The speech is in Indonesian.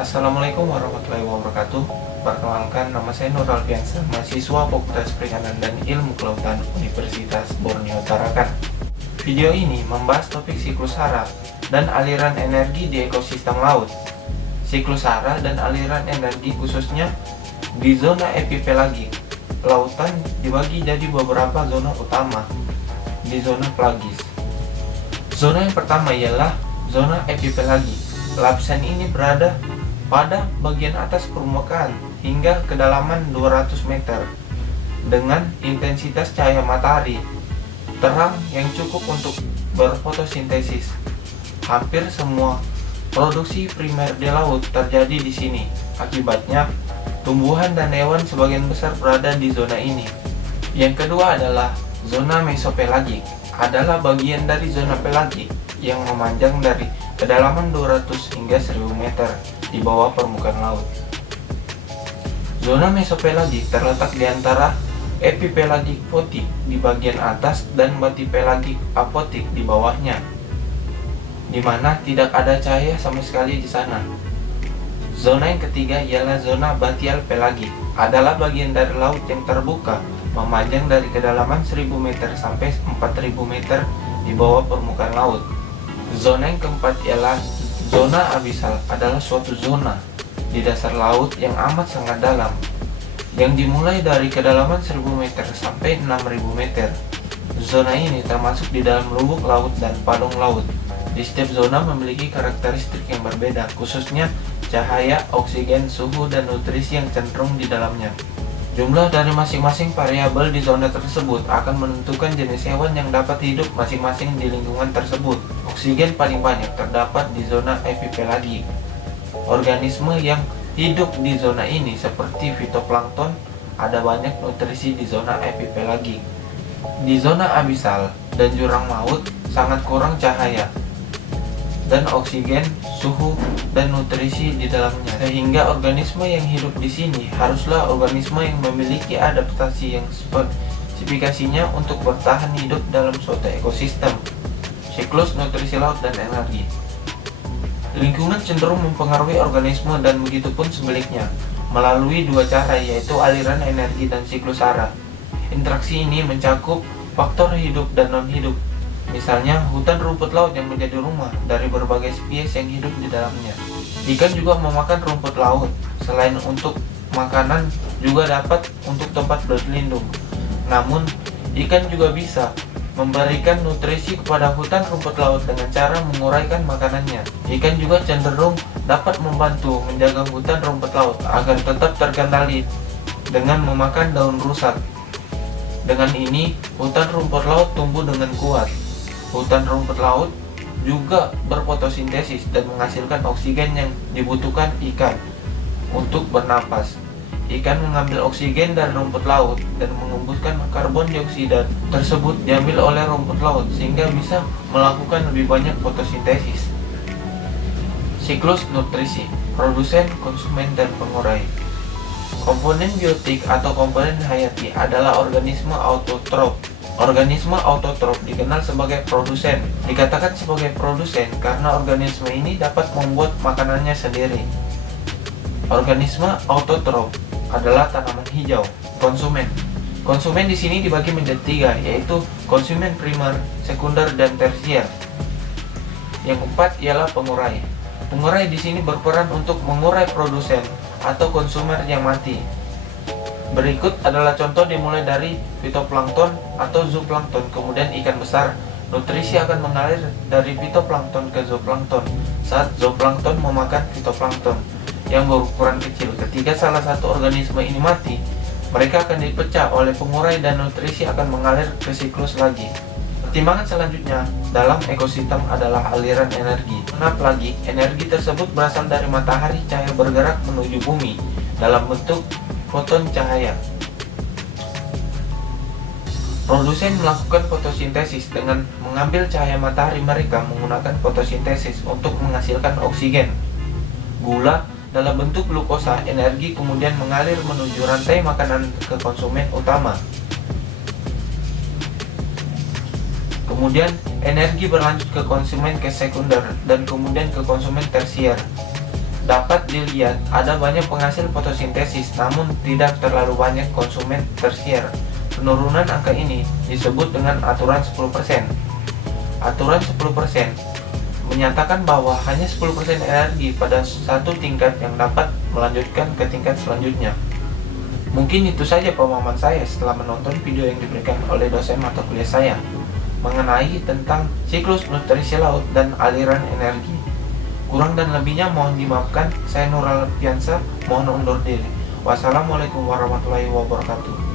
Assalamualaikum warahmatullahi wabarakatuh. Perkenalkan, nama saya Nur Alfiansa, mahasiswa Fakultas Perikanan dan Ilmu Kelautan Universitas Borneo Tarakan. Video ini membahas topik siklus hara dan aliran energi di ekosistem laut. Siklus hara dan aliran energi khususnya di zona epipelagik. Lautan dibagi jadi beberapa zona utama di zona pelagis. Zona yang pertama ialah zona epipelagik. Lapisan ini berada pada bagian atas permukaan hingga kedalaman 200 meter dengan intensitas cahaya matahari terang yang cukup untuk berfotosintesis. Hampir semua produksi primer di laut terjadi di sini. Akibatnya, tumbuhan dan hewan sebagian besar berada di zona ini. Yang kedua adalah zona mesopelagik. Adalah bagian dari zona pelagik yang memanjang dari kedalaman 200 hingga 1000 meter di bawah permukaan laut. Zona mesopelagik terletak di antara epipelagik fotik di bagian atas dan batipelagik afotik di bawahnya, di mana tidak ada cahaya sama sekali di sana. Zona yang ketiga ialah zona batial pelagik. Adalah bagian dari laut yang terbuka, memanjang dari kedalaman 1000 meter sampai 4000 meter di bawah permukaan laut. Zona yang keempat ialah zona abisal. Adalah suatu zona di dasar laut yang amat sangat dalam, yang dimulai dari kedalaman 1000 meter sampai 6000 meter. Zona ini termasuk di dalam lubuk laut dan palung laut. Di setiap zona memiliki karakteristik yang berbeda, khususnya cahaya, oksigen, suhu, dan nutrisi yang cenderung di dalamnya. Jumlah dari masing-masing variabel di zona tersebut akan menentukan jenis hewan yang dapat hidup masing-masing di lingkungan tersebut. Oksigen paling banyak terdapat di zona epipelagik. Organisme yang hidup di zona ini seperti fitoplankton, ada banyak nutrisi di zona epipelagik. Di zona abisal dan jurang laut sangat kurang cahaya dan oksigen, suhu, dan nutrisi di dalamnya, sehingga organisme yang hidup di sini haruslah organisme yang memiliki adaptasi yang spesifikasinya untuk bertahan hidup dalam suatu ekosistem. Siklus nutrisi laut dan energi. Lingkungan cenderung mempengaruhi organisme dan begitupun sebaliknya, melalui dua cara, yaitu aliran energi dan siklus hara. Interaksi ini mencakup faktor hidup dan non-hidup. Misalnya, hutan rumput laut yang menjadi rumah dari berbagai spesies yang hidup di dalamnya. Ikan juga memakan rumput laut. Selain untuk makanan, juga dapat untuk tempat berlindung. Namun, ikan juga bisa memberikan nutrisi kepada hutan rumput laut dengan cara menguraikan makanannya. Ikan juga cenderung dapat membantu menjaga hutan rumput laut agar tetap terkendali dengan memakan daun rusak. Dengan ini, hutan rumput laut tumbuh dengan kuat. Hutan rumput laut juga berfotosintesis dan menghasilkan oksigen yang dibutuhkan ikan untuk bernapas. Ikan mengambil oksigen dari rumput laut dan mengembuskan karbon dioksida tersebut diambil oleh rumput laut sehingga bisa melakukan lebih banyak fotosintesis. Siklus nutrisi, produsen, konsumen, dan pengurai. Komponen biotik atau komponen hayati adalah organisme autotrof. Organisme autotrof dikenal sebagai produsen. Dikatakan sebagai produsen karena organisme ini dapat membuat makanannya sendiri. Organisme autotrof adalah tanaman hijau. Konsumen. Konsumen di sini dibagi menjadi tiga, yaitu konsumen primer, sekunder, dan tersier. Yang keempat ialah pengurai. Pengurai di sini berperan untuk mengurai produsen atau konsumer yang mati. Berikut adalah contoh dimulai dari fitoplankton atau zooplankton, kemudian ikan besar. Nutrisi akan mengalir dari fitoplankton ke zooplankton saat zooplankton memakan fitoplankton yang berukuran kecil. Ketika salah satu organisme ini mati, mereka akan dipecah oleh pengurai dan nutrisi akan mengalir ke siklus lagi. Pertimbangan selanjutnya dalam ekosistem adalah aliran energi. Zona pelagik, energi tersebut berasal dari matahari cahaya bergerak menuju bumi dalam bentuk foton cahaya. Produsen melakukan fotosintesis dengan mengambil cahaya matahari mereka menggunakan fotosintesis untuk menghasilkan oksigen. Gula dalam bentuk glukosa, energi kemudian mengalir menuju rantai makanan ke konsumen utama. Kemudian energi berlanjut ke konsumen ke sekunder dan kemudian ke konsumen tersier. dapat dilihat ada banyak penghasil fotosintesis namun tidak terlalu banyak konsumen tersier. Penurunan angka ini disebut dengan aturan 10%. Aturan 10% menyatakan bahwa hanya 10% energi pada satu tingkat yang dapat melanjutkan ke tingkat selanjutnya. Mungkin itu saja pemahaman saya setelah menonton video yang diberikan oleh dosen mata kuliah saya mengenai tentang siklus nutrisi laut dan aliran energi. Kurang dan lebihnya mohon dimaafkan. Saya Nurul Piansa, mohon undur diri. Wassalamualaikum warahmatullahi wabarakatuh.